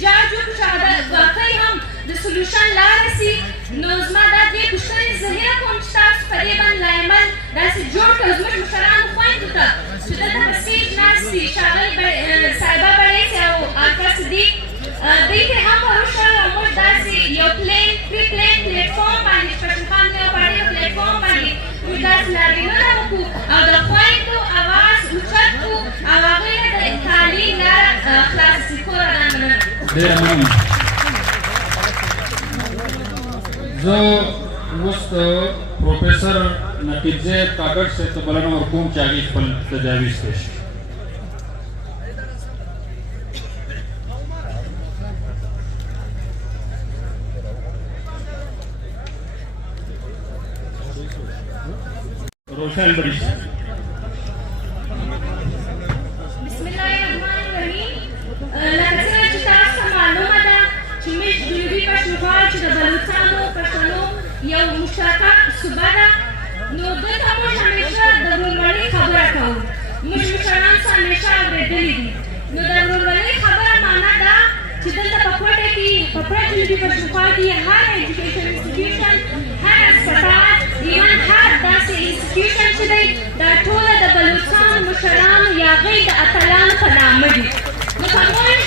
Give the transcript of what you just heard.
احتجاج وکړو چې هغه واقعي هم د سولوشن لاره سي. نو زما دا درې پوښتنې زه هیله کوم چې تاسو په دې باندې لایمن داسې جوړ کړئ زموږ مشرانو خویندو ته چې دلته په سټیج ناست دي ښاغلي صاحبه بړیڅ او عاطفه صدیق دوی ترې هم وروښول او موږ داسې یو پری پلین پلیټفارم باندې شپږم خان یو پاړې پلیټفارم باندې موږ داسې لاریونونه وکړو او د خویندو اواز اوچت کړو او هغوی ته د تعلیم لاره خلاصه سي. کوره دا مننه. ډېره مننه. زه اوس د پروفیسر نقیب زید کاکړ صاحب ته بلنه ورکوم چې هغې خپل تجاویز پیش کړي. روشن بڑی بسم الله الرحمن الرحیم. لکه څنګه چې تاسو ته معلومه ده چې موږ جنوبي پښتونخوا چې د بلوڅانو پښتنو یو مشترکه صوبه ده نو دلته موږ همیشه د ورورولۍ خبره کوو. موږ مشران څه همیشه اورېدلي دي. نو د ورورولۍ خبره معنا ده چې دلته په کوټه کې په پوره جنوبي پښتونخوا کې هر ایجوکیشن انسټیټیوشن هر هسپتال ایون هر داسې انسټیټیوشن چې دی دا ټوله د بلوڅانو مشرانو یا هغوی د اتلانو په نامه دي. نو که موږ